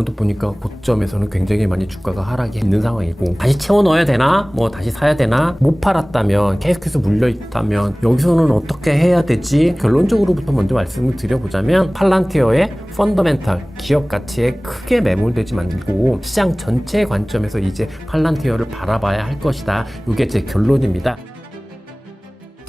오늘 또 보니까 고점에서는 굉장히 많이 주가가 하락이 있는 상황이고 다시 채워 넣어야 되나? 뭐 다시 사야 되나? 못 팔았다면 계속해서 물려 있다면 여기서는 어떻게 해야 되지? 결론적으로부터 먼저 말씀을 드려보자면 팔란티어의 펀더멘탈 기업 가치에 크게 매몰되지 말고 시장 전체의 관점에서 이제 팔란티어를 바라봐야 할 것이다. 이게 제 결론입니다.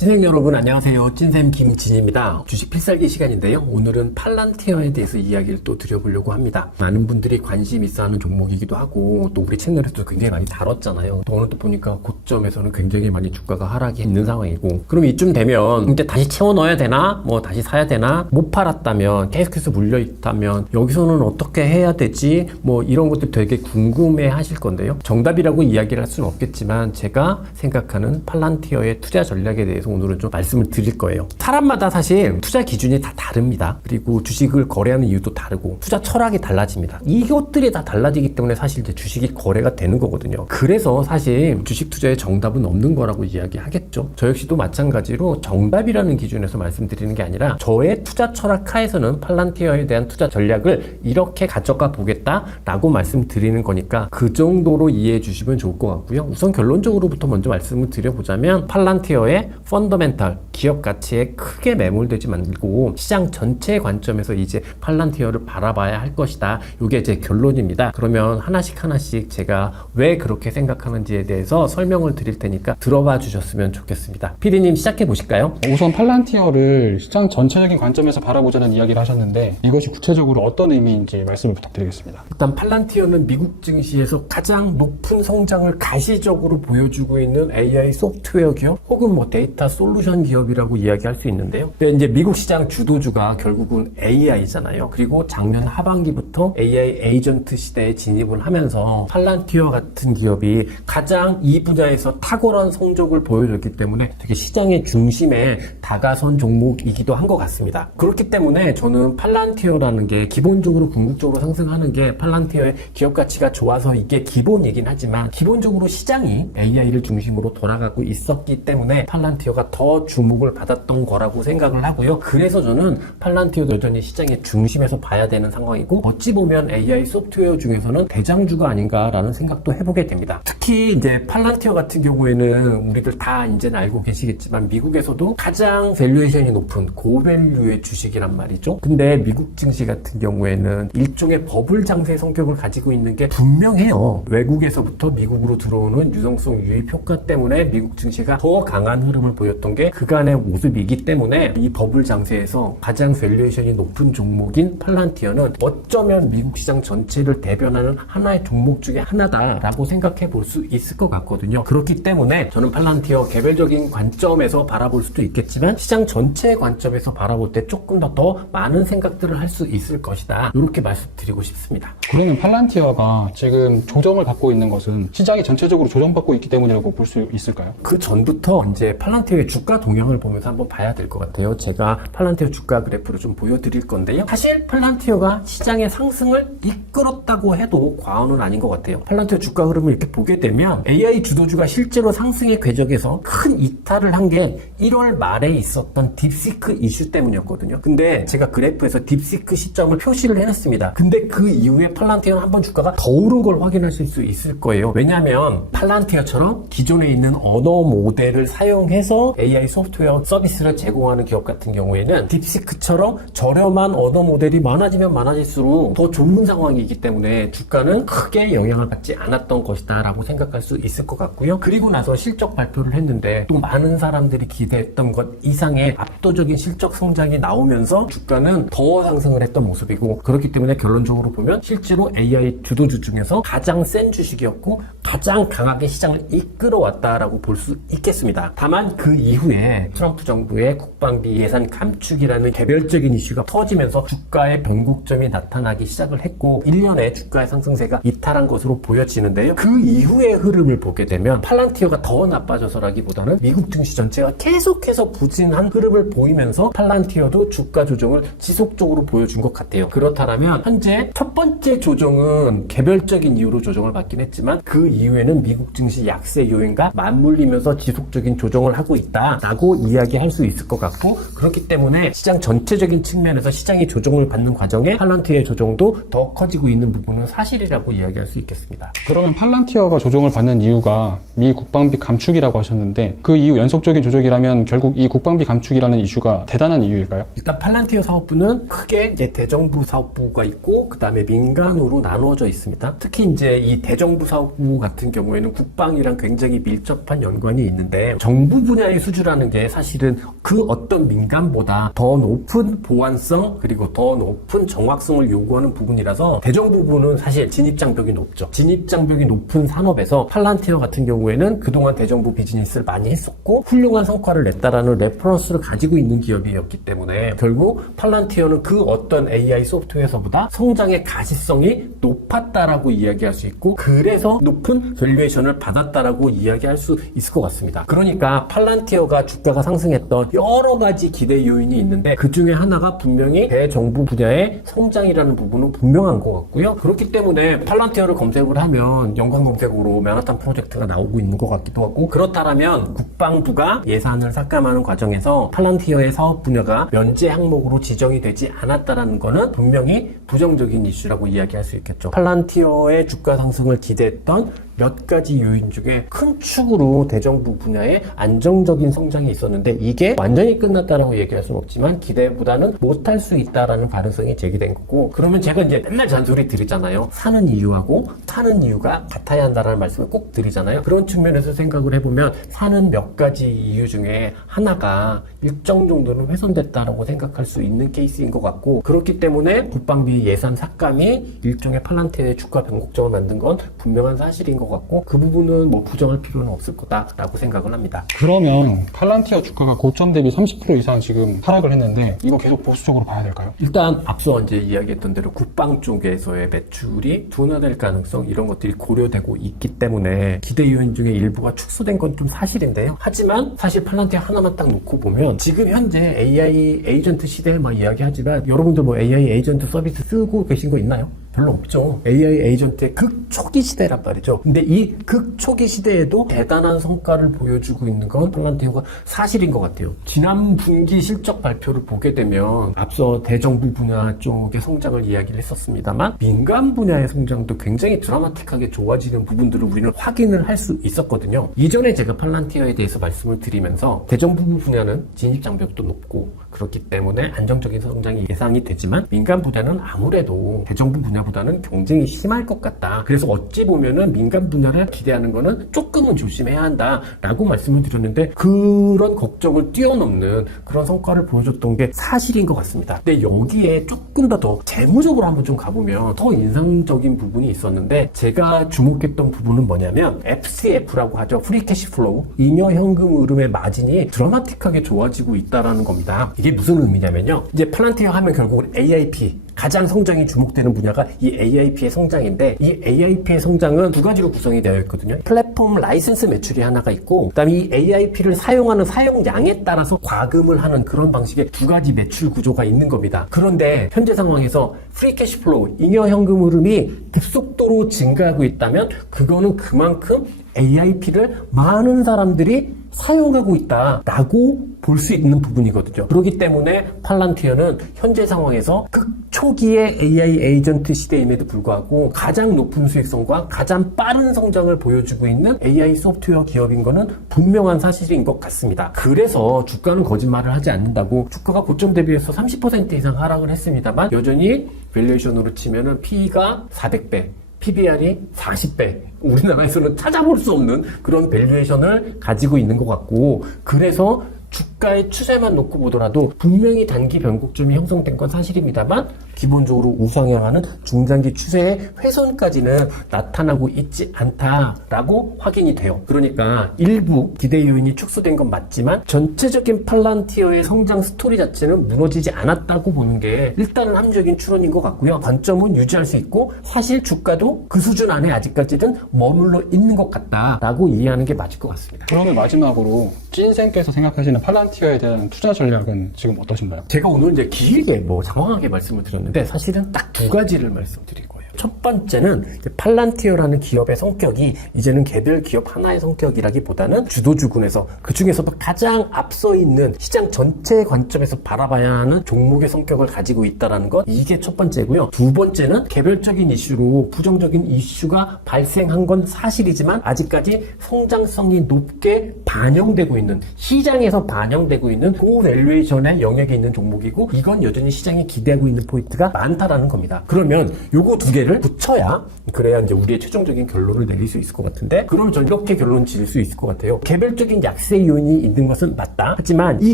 찐생 여러분 안녕하세요. 찐쌤 김진입니다. 주식 필살기 시간인데요. 오늘은 팔란티어에 대해서 이야기를 또 드려보려고 합니다. 많은 분들이 관심 있어하는 종목이기도 하고 또 우리 채널에서도 굉장히 많이 다뤘잖아요. 또 오늘 또 보니까 고점에서는 굉장히 많이 주가가 하락이 있는 상황이고 그럼 이쯤 되면 이제 다시 채워 넣어야 되나? 뭐 다시 사야 되나? 못 팔았다면 계속해서 물려 있다면 여기서는 어떻게 해야 되지? 뭐 이런 것들 되게 궁금해 하실 건데요. 정답이라고 이야기를 할 수는 없겠지만 제가 생각하는 팔란티어의 투자 전략에 대해서 오늘은 좀 말씀을 드릴 거예요. 사람마다 사실 투자 기준이 다 다릅니다. 그리고 주식을 거래하는 이유도 다르고 투자 철학이 달라집니다. 이것들이 다 달라지기 때문에 사실 이제 주식이 거래가 되는 거거든요. 그래서 사실 주식 투자의 정답은 없는 거라고 이야기하겠죠. 저 역시도 마찬가지로 정답이라는 기준에서 말씀드리는 게 아니라 저의 투자 철학 하에서는 팔란티어에 대한 투자 전략을 이렇게 가져가 보겠다라고 말씀드리는 거니까 그 정도로 이해해 주시면 좋을 것 같고요. 우선 결론적으로부터 먼저 말씀을 드려보자면 팔란티어의 펀 더멘탈 기업 가치에 크게 매몰되지 말고 시장 전체의 관점에서 이제 팔란티어를 바라봐야 할 것이다. 이게 제 결론입니다. 그러면 하나씩 하나씩 제가 왜 그렇게 생각하는지에 대해서 설명을 드릴 테니까 들어봐 주셨으면 좋겠습니다. 피디님 시작해 보실까요? 우선 팔란티어를 시장 전체적인 관점에서 바라보자는 이야기를 하셨는데 이것이 구체적으로 어떤 의미인지 말씀을 부탁드리겠습니다. 일단 팔란티어는 미국 증시에서 가장 높은 성장을 가시적으로 보여주고 있는 AI 소프트웨어 기업 혹은 뭐 데이터 솔루션 기업이라고 이야기할 수 있는데요. 근데 이제 미국 시장 주도주가 결국은 AI잖아요. 그리고 작년 하반기부터 AI 에이전트 시대에 진입을 하면서 팔란티어 같은 기업이 가장 이 분야에서 탁월한 성적을 보여줬기 때문에 되게 시장의 중심에 다가선 종목이기도 한 것 같습니다. 그렇기 때문에 저는 팔란티어라는 게 기본적으로 궁극적으로 상승하는 게 팔란티어의 기업 가치가 좋아서 이게 기본이긴 하지만 기본적으로 시장이 AI를 중심으로 돌아가고 있었기 때문에 팔란티어가 더 주목을 받았던 거라고 생각을 하고요. 그래서 저는 팔란티어도 여전히 시장의 중심에서 봐야 되는 상황이고 어찌 보면 AI 소프트웨어 중에서는 대장주가 아닌가라는 생각도 해보게 됩니다. 특히 이제 팔란티어 같은 경우에는 우리들 다 이제는 알고 계시겠지만 미국에서도 가장 밸류에이션이 높은 고밸류의 주식이란 말이죠. 근데 미국 증시 같은 경우에는 일종의 버블 장세 성격을 가지고 있는 게 분명해요. 외국에서부터 미국으로 들어오는 유동성 유입 효과 때문에 미국 증시가 더 강한 흐름을 보였던 게 그간의 모습이기 때문에 이 버블 장세에서 가장 밸류에이션이 높은 종목인 팔란티어는 어쩌면 미국 시장 전체를 대변하는 하나의 종목 중에 하나다라고 생각해 볼 수 있을 것 같거든요. 그렇기 때문에 저는 팔란티어 개별적인 관점에서 바라볼 수도 있겠지만 시장 전체의 관점에서 바라볼 때 조금 더 더 많은 생각들을 할 수 있을 것이다. 이렇게 말씀드리고 싶습니다. 그러면 팔란티어가 지금 조정을 받고 있는 것은 시장이 전체적으로 조정받고 있기 때문이라고 볼 수 있을까요? 그 전부터 이제 팔란티어 의 주가 동향을 보면서 한번 봐야 될 것 같아요. 제가 팔란티어 주가 그래프를 좀 보여드릴 건데요. 사실 팔란티어가 시장의 상승을 이끌었다고 해도 과언은 아닌 것 같아요. 팔란티어 주가 흐름을 이렇게 보게 되면 AI 주도주가 실제로 상승의 궤적에서 큰 이탈을 한 게 1월 말에 있었던 딥시크 이슈 때문이었거든요. 근데 제가 그래프에서 딥시크 시점을 표시를 해놨습니다. 근데 그 이후에 팔란티어는 한번 주가가 더 오른 걸 확인하실 수 있을 거예요. 왜냐하면 팔란티어처럼 기존에 있는 언어 모델을 사용해서 AI 소프트웨어 서비스를 제공하는 기업 같은 경우에는 딥시크처럼 저렴한 언어 모델이 많아지면 많아질수록 더 좋은 상황이기 때문에 주가는 크게 영향을 받지 않았던 것이다 라고 생각할 수 있을 것 같고요. 그리고 나서 실적 발표를 했는데 또 많은 사람들이 기대했던 것 이상의 압도적인 실적 성장이 나오면서 주가는 더 상승을 했던 모습이고 그렇기 때문에 결론적으로 보면 실제로 AI 주도주 중에서 가장 센 주식이었고 가장 강하게 시장을 이끌어왔다라고 볼 수 있겠습니다. 다만 그 이후에 트럼프 정부의 국방비 예산 감축이라는 개별적인 이슈가 터지면서 주가의 변곡점이 나타나기 시작을 했고 1년의 주가의 상승세가 이탈한 것으로 보여지는데요. 그 이후의 흐름을 보게 되면 팔란티어가 더 나빠져서라기보다는 미국 증시 전체가 계속해서 부진한 흐름을 보이면서 팔란티어도 주가 조정을 지속적으로 보여준 것 같아요. 그렇다면 현재 첫 번째 조정은 개별적인 이유로 조정을 받긴 했지만 그 이후에는 미국 증시 약세 요인과 맞물리면서 지속적인 조정을 하고 있다라고 이야기할 수 있을 것 같고 그렇기 때문에 시장 전체적인 측면에서 시장이 조정을 받는 과정에 팔란티의 조정 정도 더 커지고 있는 부분은 사실이라고 이야기할 수 있겠습니다. 그러면 팔란티어가 조정을 받는 이유가 미 국방비 감축이라고 하셨는데 그 이후 연속적인 조정이라면 결국 이 국방비 감축이라는 이슈가 대단한 이유일까요? 일단 팔란티어 사업부는 크게 이제 대정부 사업부가 있고 그다음에 민간으로 나누어져 있습니다. 특히 이제 이 대정부 사업부 같은 경우에는 국방이랑 굉장히 밀접한 연관이 있는데 정부 분야 의 수주라는 게 사실은 그 어떤 민간보다 더 높은 보안성 그리고 더 높은 정확성을 요구하는 부분이라서 대정부부는 사실 진입 장벽이 높죠. 진입 장벽이 높은 산업에서 팔란티어 같은 경우에는 그동안 대정부 비즈니스를 많이 했었고 훌륭한 성과를 냈다라는 레퍼런스를 가지고 있는 기업이었기 때문에 결국 팔란티어는 그 어떤 AI 소프트웨어에서보다 성장의 가시성이 높았다라고 이야기할 수 있고 그래서 높은 밸류에이션을 받았다라고 이야기할 수 있을 것 같습니다. 그러니까 팔란 티어가 주가가 상승했던 여러 가지 기대 요인이 있는데 그 중에 하나가 분명히 대정부 분야의 성장이라는 부분은 분명한 것 같고요. 그렇기 때문에 팔란티어를 검색을 하면 연관 검색으로 맨하탄 프로젝트가 나오고 있는 것 같기도 하고 그렇다면 국방부가 예산을 삭감하는 과정에서 팔란티어의 사업 분야가 면제 항목으로 지정이 되지 않았다라는 거는 분명히 부정적인 이슈라고 이야기할 수 있겠죠. 팔란티어의 주가 상승을 기대했던 몇 가지 요인 중에 큰 축으로 대정부 분야의 안정적인 성장이 있었는데 이게 완전히 끝났다라고 얘기할 수는 없지만 기대보다는 못할 수 있다라는 가능성이 제기된 거고 그러면 제가 이제 맨날 잔소리 드리잖아요. 사는 이유하고 타는 이유가 같아야 한다라는 말씀을 꼭 드리잖아요. 그런 측면에서 생각을 해보면 사는 몇 가지 이유 중에 하나가 일정 정도는 훼손됐다라고 생각할 수 있는 케이스인 것 같고 그렇기 때문에 국방비 예산 삭감이 일종의 팔란테의 주가 변곡점을 만든 건 분명한 사실인 것 같고 그 부분은 뭐 부정할 필요는 없을 거다라고 생각을 합니다. 그러면 팔란티어 주가가 고점 대비 30% 이상 지금 하락을 했는데 이거 계속 보수적으로 봐야 될까요? 일단 앞서 이제 이야기했던 대로 국방 쪽에서의 매출이 둔화될 가능성 이런 것들이 고려되고 있기 때문에 기대 요인 중에 일부가 축소된 건 좀 사실인데요. 하지만 사실 팔란티아 하나만 딱 놓고 보면 지금 현재 AI 에이전트 시대에 막 이야기하지만 여러분들 뭐 AI 에이전트 서비스 쓰고 계신 거 있나요? 별로 없죠. AI 에이전트의 극초기 시대란 말이죠. 근데 이 극초기 시대에도 대단한 성과를 보여주고 있는 건 팔란티어가 사실인 것 같아요. 지난 분기 실적 발표를 보게 되면 앞서 대정부 분야 쪽의 성장을 이야기를 했었습니다만 민간 분야의 성장도 굉장히 드라마틱하게 좋아지는 부분들을 우리는 확인을 할 수 있었거든요. 이전에 제가 팔란티어에 대해서 말씀을 드리면서 대정부 분야는 진입 장벽도 높고 그렇기 때문에 안정적인 성장이 예상이 되지만 민간 분야는 아무래도 대정부 분야보다는 경쟁이 심할 것 같다. 그래서 어찌 보면은 민간 분야를 기대하는 거는 조금은 조심해야 한다라고 말씀을 드렸는데 그런 걱정을 뛰어넘는 그런 성과를 보여줬던 게 사실인 것 같습니다. 근데 여기에 조금 더 더 재무적으로 한번 좀 가보면 더 인상적인 부분이 있었는데 제가 주목했던 부분은 뭐냐면 FCF라고 하죠. 프리 캐시 플로우. 잉여 현금 흐름의 마진이 드라마틱하게 좋아지고 있다라는 겁니다. 이게 무슨 의미냐면요. 이제 플란티어 하면 결국은 AIP 가장 성장이 주목되는 분야가 이 AIP의 성장인데 이 AIP의 성장은 두 가지로 구성이 되어 있거든요. 플랫폼 라이센스 매출이 하나가 있고 그다음에 이 AIP를 사용하는 사용량에 따라서 과금을 하는 그런 방식의 두 가지 매출 구조가 있는 겁니다. 그런데 현재 상황에서 프리 캐시 플로우, 잉여 현금 흐름이 급속도로 증가하고 있다면 그거는 그만큼 AIP를 많은 사람들이 사용하고 있다라고 볼 수 있는 부분이거든요. 그렇기 때문에 팔란티어는 현재 상황에서 극초기의 AI 에이전트 시대임에도 불구하고 가장 높은 수익성과 가장 빠른 성장을 보여주고 있는 AI 소프트웨어 기업인 것은 분명한 사실인 것 같습니다. 그래서 주가는 거짓말을 하지 않는다고 주가가 고점 대비해서 30% 이상 하락을 했습니다만 여전히 밸류에이션으로 치면은 PE가 400배, PBR이 40배. 우리나라에서는 찾아볼 수 없는 그런 밸류에이션을 가지고 있는 것 같고, 그래서 주가의 추세만 놓고 보더라도 분명히 단기 변곡점이 형성된 건 사실입니다만 기본적으로 우상향하는 중장기 추세의 훼손까지는 나타나고 있지 않다라고 확인이 돼요. 그러니까 일부 기대 요인이 축소된 건 맞지만 전체적인 팔란티어의 성장 스토리 자체는 무너지지 않았다고 보는 게 일단은 합리적인 추론인 것 같고요. 관점은 유지할 수 있고 사실 주가도 그 수준 안에 아직까지는 머물러 있는 것 같다라고 이해하는 게 맞을 것 같습니다. 그러면 마지막으로 찐생께서 생각하시는 팔란티어에 대한 투자 전략은 지금 어떠신가요? 제가 오늘 이제 길게 뭐 장황하게 말씀을 드렸는데 사실은 딱 두 가지를 말씀드릴 거예요. 첫 번째는 팔란티어라는 기업의 성격이 이제는 개별 기업 하나의 성격이라기보다는 주도주군에서 그 중에서 가장 앞서 있는 시장 전체 관점에서 바라봐야 하는 종목의 성격을 가지고 있다라는 것 이게 첫 번째고요. 두 번째는 개별적인 이슈로 부정적인 이슈가 발생한 건 사실이지만 아직까지 성장성이 높게 반영되고 있는 시장에서 반영되고 있는 고밸류에이션의 영역에 있는 종목이고 이건 여전히 시장이 기대하고 있는 포인트가 많다라는 겁니다. 그러면 요거 두 개를 붙여야 그래야 이제 우리의 최종적인 결론을 내릴 수 있을 것 같은데 그럼 전 이렇게 결론 지을 수 있을 것 같아요. 개별적인 약세 요인이 있는 것은 맞다. 하지만 이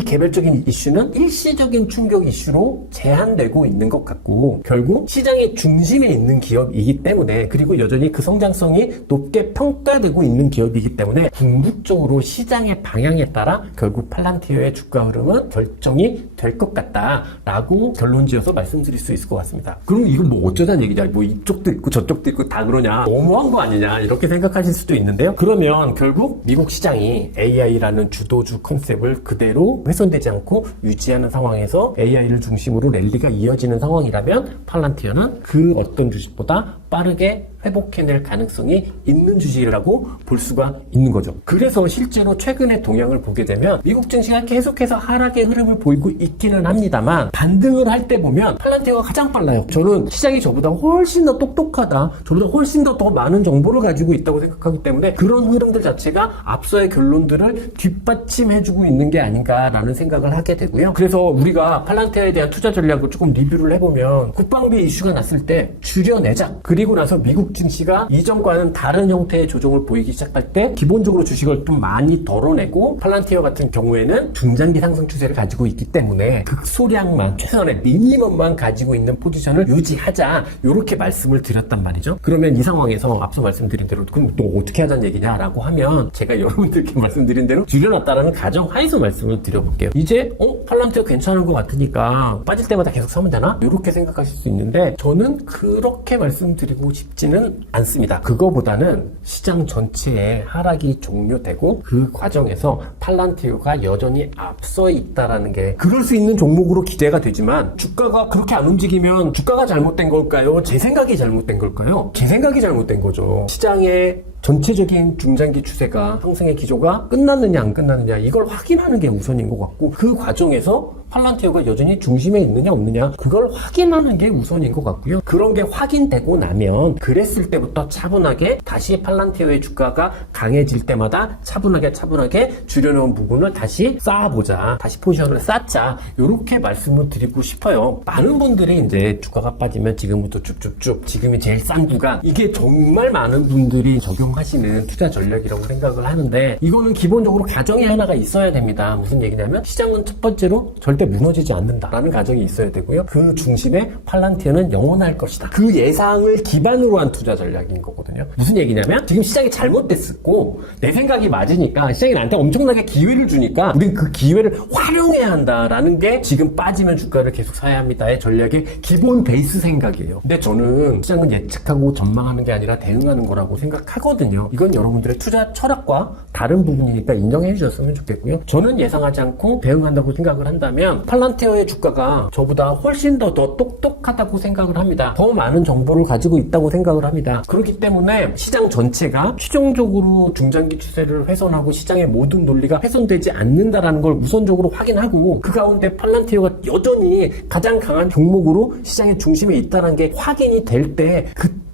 개별적인 이슈는 일시적인 충격 이슈로 제한되고 있는 것 같고 결국 시장의 중심에 있는 기업이기 때문에 그리고 여전히 그 성장성이 높게 평가되고 있는 기업이기 때문에 궁극적으로 시장의 방향에 따라 결국 팔란티어의 주가 흐름은 결정이 될 것 같다라고 결론 지어서 말씀드릴 수 있을 것 같습니다. 그럼 이건 뭐 어쩌자는 얘기냐? 뭐 이쪽도 있고 저쪽도 있고 다 그러냐? 너무한 거 아니냐? 이렇게 생각하실 수도 있는데요. 그러면 결국 미국 시장이 AI라는 주도주 컨셉을 그대로 훼손되지 않고 유지하는 상황에서 AI를 중심으로 랠리가 이어지는 상황이라면 팔란티어는 그 어떤 주식보다 빠르게 회복해낼 가능성이 있는 주식이라고 볼 수가 있는 거죠. 그래서 실제로 최근의 동향을 보게 되면 미국 증시가 계속해서 하락의 흐름을 보이고 있기는 합니다만 반등을 할 때 보면 팔란티어가 가장 빨라요. 저는 시장이 저보다 훨씬 더 똑똑하다. 저보다 훨씬 더 더 많은 정보를 가지고 있다고 생각하기 때문에 그런 흐름들 자체가 앞서의 결론들을 뒷받침해주고 있는 게 아닌가라는 생각을 하게 되고요. 그래서 우리가 팔란티어에 대한 투자 전략을 조금 리뷰를 해보면 국방비 이슈가 났을 때 줄여내자. 그리고 나서 미국 증시가 이전과는 다른 형태의 조정을 보이기 시작할 때 기본적으로 주식을 좀 많이 덜어내고 팔란티어 같은 경우에는 중장기 상승 추세를 가지고 있기 때문에 극소량만 최소한의 미니멈만 가지고 있는 포지션을 유지하자 이렇게 말씀을 드렸단 말이죠. 그러면 이 상황에서 앞서 말씀드린 대로 그럼 또 어떻게 하자는 얘기냐라고 하면 제가 여러분들께 말씀드린 대로 줄여놨다라는 가정 하에서 말씀을 드려볼게요. 이제 어 팔란티어 괜찮은 것 같으니까 빠질 때마다 계속 사면 되나? 이렇게 생각하실 수 있는데 저는 그렇게 말씀드리 고 싶지는 않습니다. 그거보다는 시장 전체의 하락이 종료되고 그 과정에서 팔란티오가 여전히 앞서 있다라는 게 그럴 수 있는 종목으로 기대가 되지만 주가가 그렇게 안 움직이면 주가가 잘못된 걸까요? 제 생각이 잘못된 걸까요? 제 생각이 잘못된 거죠. 시장의 전체적인 중장기 추세가 상승의 기조가 끝났느냐 안 끝났느냐 이걸 확인하는 게 우선인 것 같고 그 과정에서 팔란티어가 여전히 중심에 있느냐 없느냐 그걸 확인하는 게 우선인 것 같고요. 그런 게 확인되고 나면 그랬을 때부터 차분하게 다시 팔란티어의 주가가 강해질 때마다 차분하게 차분하게 줄여놓은 부분을 다시 쌓아보자. 다시 포지션을 쌓자. 이렇게 말씀을 드리고 싶어요. 많은 분들이 이제 주가가 빠지면 지금부터 쭉쭉쭉 지금이 제일 싼 구간 이게 정말 많은 분들이 적용 하시는 투자 전략이라고 생각을 하는데 이거는 기본적으로 가정이 하나가 있어야 됩니다. 무슨 얘기냐면 시장은 첫 번째로 절대 무너지지 않는다라는 가정이 있어야 되고요. 그 중심에 팔란티어는 영원할 것이다. 그 예상을 기반으로 한 투자 전략인 거거든요. 무슨 얘기냐면 지금 시장이 잘못됐었고 내 생각이 맞으니까 시장이 나한테 엄청나게 기회를 주니까 우린 그 기회를 활용해야 한다라는 게 지금 빠지면 주가를 계속 사야 합니다의 전략의 기본 베이스 생각이에요. 근데 저는 시장은 예측하고 전망하는 게 아니라 대응하는 거라고 생각하거든요. 이건 여러분들의 투자 철학과 다른 부분이니까 인정해 주셨으면 좋겠고요. 저는 예상하지 않고 대응한다고 생각을 한다면 팔란테어의 주가가 저보다 훨씬 더, 더 똑똑하다고 생각을 합니다. 더 많은 정보를 가지고 있다고 생각을 합니다. 그렇기 때문에 시장 전체가 최종적으로 중장기 추세를 훼손하고 시장의 모든 논리가 훼손되지 않는다라는 걸 우선적으로 확인하고 그 가운데 팔란티어가 여전히 가장 강한 종목으로 시장의 중심에 있다는 게 확인이 될 때 그때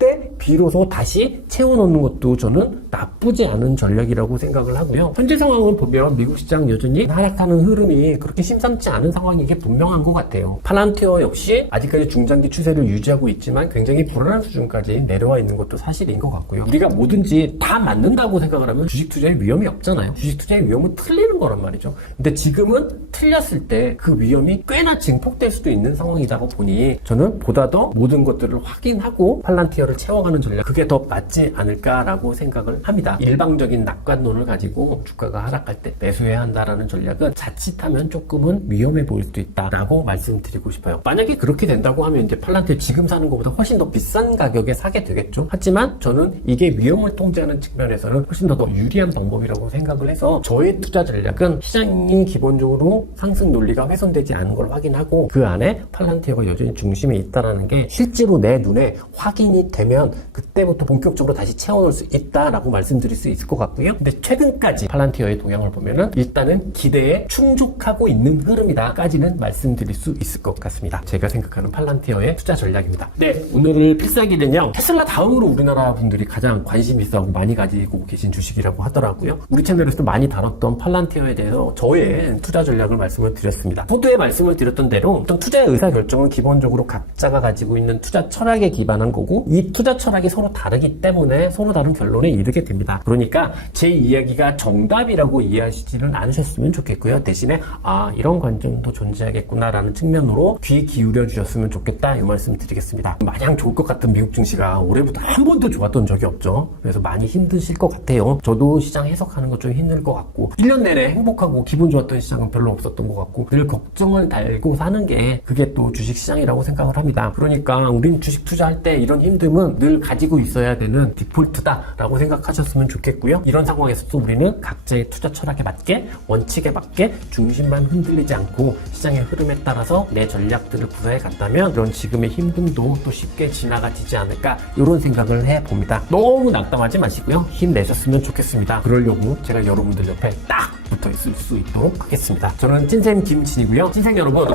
비로소 다시 채워넣는 것도 저는 나쁘지 않은 전략이라고 생각을 하고요. 현재 상황을 보면 미국 시장 여전히 하락하는 흐름이 그렇게 심상치 않은 상황이 게 분명한 것 같아요. 팔란티어 역시 아직까지 중장기 추세를 유지하고 있지만 굉장히 불안한 수준까지 내려와 있는 것도 사실인 것 같고요. 우리가 뭐든지 다 맞는다고 생각을 하면 주식 투자에 위험이 없잖아요. 주식 투자의 위험은 틀리는 거란 말이죠. 근데 지금은 틀렸을 때 그 위험이 꽤나 증폭될 수도 있는 상황이다 보니 저는 보다 더 모든 것들을 확인하고 팔란티어를 채워가는 추가하는 전략 그게 더 맞지 않을까라고 생각을 합니다. 일방적인 낙관론을 가지고 주가가 하락할 때 매수해야 한다라는 전략은 자칫하면 조금은 위험해 보일 수도 있다라고 말씀드리고 싶어요. 만약에 그렇게 된다고 하면 이제 팔란테 지금 사는 것보다 훨씬 더 비싼 가격에 사게 되겠죠. 하지만 저는 이게 위험을 통제하는 측면에서는 훨씬 더, 더 유리한 방법이라고 생각을 해서 저의 투자 전략은 시장이 기본적으로 상승 논리가 훼손되지 않은 걸 확인하고 그 안에 팔란티어가 여전히 중심에 있다라는 게 실제로 내 눈에 확인이 되면 그때부터 본격적으로 다시 채워놓을 수 있다라고 말씀드릴 수 있을 것 같고요. 근데 최근까지 팔란티어의 동향을 보면은 일단은 기대에 충족하고 있는 흐름이다까지는 말씀드릴 수 있을 것 같습니다. 제가 생각하는 팔란티어의 투자 전략입니다. 네, 오늘 필살기는요. 테슬라 다음으로 우리나라 분들이 가장 관심 있어 하고 많이 가지고 계신 주식이라고 하더라고요. 우리 채널에서 많이 다뤘던 팔란티어에 대해서 저의 투자 전략을 말씀을 드렸습니다. 모두에 말씀을 드렸던 대로 어떤 투자의 의사 결정은 기본적으로 각자가 가지고 있는 투자 철학에 기반한 거고 이 투자 철학 이 서로 다르기 때문에 서로 다른 결론에 이르게 됩니다. 그러니까 제 이야기가 정답이라고 이해하시지는 않으셨으면 좋겠고요. 대신에 아 이런 관점도 존재하겠구나라는 측면으로 귀 기울여 주셨으면 좋겠다 이 말씀 드리겠습니다. 마냥 좋을 것 같은 미국 증시가 올해부터 한 번도 좋았던 적이 없죠. 그래서 많이 힘드실 것 같아요. 저도 시장 해석하는 거좀 힘들 것 같고 1년 내내 행복하고 기분 좋았던 시장은 별로 없었던 것 같고 늘 걱정을 달고 사는 게 그게 또 주식 시장이라고 생각을 합니다. 그러니까 우린 주식 투자할 때 이런 힘듦은 늘 가지고 있어야 되는 디폴트다라고 생각하셨으면 좋겠고요. 이런 상황에서 또 우리는 각자의 투자 철학에 맞게 원칙에 맞게 중심만 흔들리지 않고 시장의 흐름에 따라서 내 전략들을 구사해 간다면 이런 지금의 힘듦도 또 쉽게 지나가지지 않을까 이런 생각을 해봅니다. 너무 낙담하지 마시고요. 힘내셨으면 좋겠습니다. 그러려고 제가 여러분들 옆에 딱 붙어 있을 수 있도록 하겠습니다. 저는 찐쌤 김진이고요. 찐생 여러분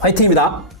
화이팅입니다.